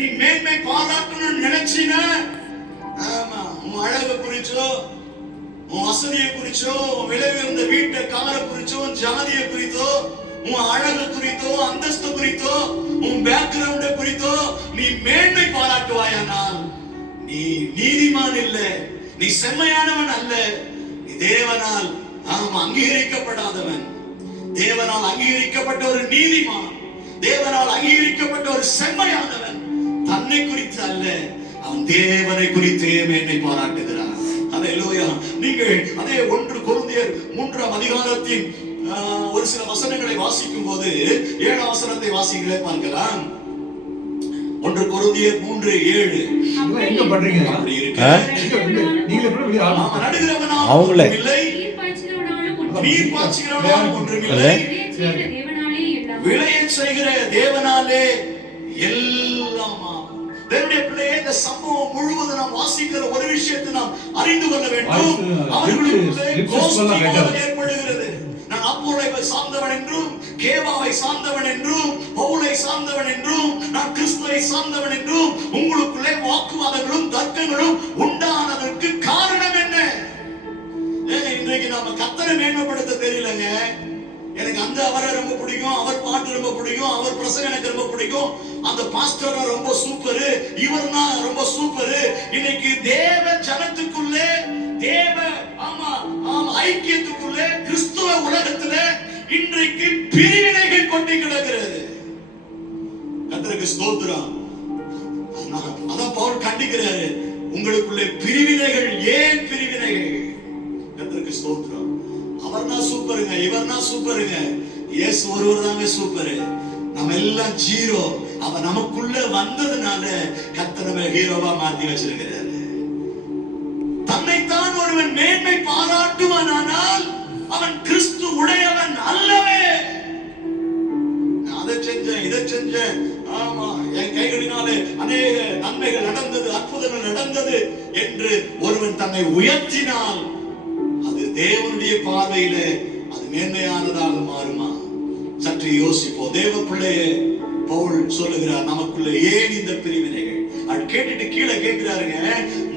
நீ மேன்மை பாராட்டணும்னு நினைச்சினா, ஆமா, உன் அழகு குறிச்சோ, உன் வசதியை குறிச்சோ, விலை உயர்ந்த வீட்டை காரை குறிச்சோ, ஜாதியை குறித்தோ, உன் அழகு குறித்தோ, அந்தஸ்து குறித்தோ, உன் பேக்ரவுண்ட குறித்தோ நீ மேன்மை பாராட்டுவாயானால் நீ நீதிமான் இல்ல, நீ செம்மையானவன் அல்ல, நீ தேவனால் அங்கீகரிக்கப்படாதவன். தேவனால் அங்கீகரிக்கப்பட்ட ஒரு நீதிமான், தேவனால் அங்கீகரிக்கப்பட்ட ஒரு செம்மையானவன் தன்னை குறித்து அல்ல, அவன் தேவனை குறித்தே மேன்மை பாராட்டுகிறான். அல்லேலூயா. நீங்கள் அதே 1 கொரிந்தியர் 3ஆம் அதிகாரத்தின் ஒரு சில வசனங்களை வாசிக்கும் போது 7ஆம் வசனத்தை வாசிங்களே பார்க்கலாம். 1 கொரிந்தியர் 3:7. எங்க பண்றீங்க? அப்படி இருக்கு. நீங்க எப்படி அவங்களே நீர் பாய்ச்சுகிறவனாலும் ஒன்றுமில்லை, விளையச் செய்கிற தேவனாலே எல்லாமா. தேவனுடைய பிள்ளையே, இந்த சம்பவம் முழுவதும் நாம் வாசிக்கிற ஒரு விஷயத்தை நாம் அறிந்து கொள்ள வேண்டும். அவர்களுக்குள்ளே கோஷ்டிவாதம் ஏற்படுகிறது. நான் அப்போலை சார்ந்தவன் என்றும், கேபாவை சார்ந்தவன் என்றும், பவுலை சார்ந்தவன் என்றும், நான் கிறிஸ்துவை சார்ந்தவன் என்றும் உங்களுக்குள்ளே வாக்குவாதங்களும் தர்க்கங்களும் உண்டானதற்கு காரணம் என்ன? இன்றைக்கு நாம கர்த்தரை மேன்மைப்படுத்த தெரியலங்க. எனக்கு அந்த அவரை ரொம்ப பிடிக்கும், அவர் பாட்டு ரொம்ப பிடிக்கும், அவர் பிரசங்கம் எனக்கு ரொம்ப பிடிக்கும், அந்த பாஸ்டர் ரொம்ப சூப்பர், இவர்னா ரொம்ப சூப்பர். இன்னைக்கு தேவ ஜனத்துக்குள்ளே, தேவ ஐக்கியத்துக்குள்ளே, கிறிஸ்துவ உலகத்துல இன்றைக்கு பிரிவினைகள் கொண்டு கிடக்கிறது. கர்த்தருக்கு ஸ்தோத்திரம். அதான் பவுல் கண்டிக்கிறாரு, உங்களுக்குள்ளே பிரிவினைகள். ஏன் பிரிவினைகள்? கர்த்தருக்கு ஸ்தோத்திரம். அவர்னா சூப்பருங்க, இவர்னா சூப்பருங்க, இயேசு ஒருவர் தாங்க சூப்பர், நம்ம எல்லாம் ஜீரோ. அவ நமக்குள்ள வந்ததுனால கர்த்தரை ஹீரோவா மாத்தி வச்சிருக்கிறாரு. தன்னைத்தான் ஒருவன் மேன்மை பாராட்டுவானால் அவன் கிறிஸ்து உடையவன் அல்லவே. அதை செஞ்சேன், இதை செஞ்சேன், ஆமா, என் கைகளினாலே அநேக நன்மைகள் நடந்தது, அற்புதங்கள் நடந்தது என்று ஒருவன் தன்னை உயர்த்தினால் அது தேவனுடைய பார்வையில அது மேன்மையானதாக மாறுமா? சற்று யோசிப்போம். தேவ பிள்ளையே, பவுல் சொல்லுகிறார், நமக்குள்ள ஏன் இந்த பிரிவினைகள்? அது கேட்டுட்டு கீழே கேட்கிறாருங்க,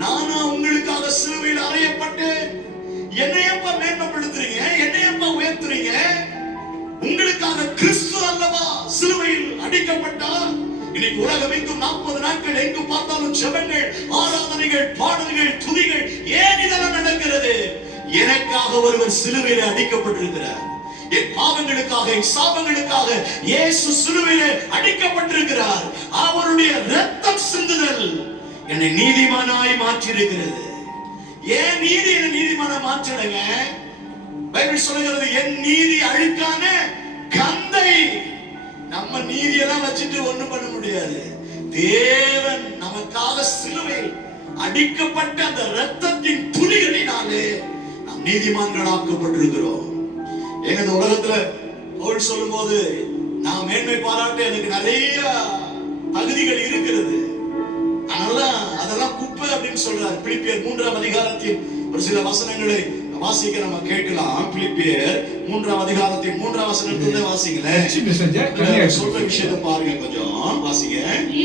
நானா உங்களுக்காக சிலுவையில் அறையப்பட்டேன், என்னையப்பா மேன்மைப்படுத்துறீங்க, என்னையப்பா உயர்த்துறீங்க? உங்களுக்காக கிறிஸ்து அல்லவா சிலுவையில் அடிக்கப்பட்டார். இன்னைக்கு உலகம் எங்கும் 40 நாட்கள் எங்கு பார்த்தாலும் ஜெபங்கள், ஆராதனைகள், பாடல்கள், துதிகள். ஏன் இதெல்லாம் நடக்கிறது? எனக்காக ஒருவர் சிலுவையில் அடிக்கப்பட்டிருக்கிறார். என் பாவங்களுக்காக, என் சாபங்களுக்காக இயேசு சிலுவையில் அடிக்கப்பட்டிருக்கிறார். அவருடைய இரத்தம் சிந்துதல் என்னை நீதிமானாய் மாற்றி இருக்கிறது. ஏன் நீதி என்னை நீதிமான மாற்றிடுங்க? பைபிள் சொல்லுகிறது, என் நீதி அழுக்கான கந்தை. நம்ம நீதியெல்லாம் வச்சுட்டு ஒண்ணும் பண்ண முடியாது. தேவன் நமக்காக சிலுவையில் அடிக்கப்பட்ட அந்த இரத்தத்தின் துளிகளினாலே நாம் நீதிமான்களாக்கப்பட்டிருக்கிறோம். எங்க உலகத்துல பவுல் சொல்லும் போது, நான் மேன்மை பாராட்ட எனக்கு நிறைய தகுதிகள் இருக்கிறது, அதெல்லாம் குப்பை அப்படின்னு சொல்றார். பிலிப்பியர் 3ஆம் அதிகாரத்தின் ஒரு சில வசனங்களை வாசிக்க நம்ம கேட்கலாம். பிலிப்பியர் 3ஆம் அதிகாரத்தின் 3ஆம் வசனத்துல வாசிங்களேன். சொல்ற விஷயத்தை பாருங்க, கொஞ்சம் வாசிங்க.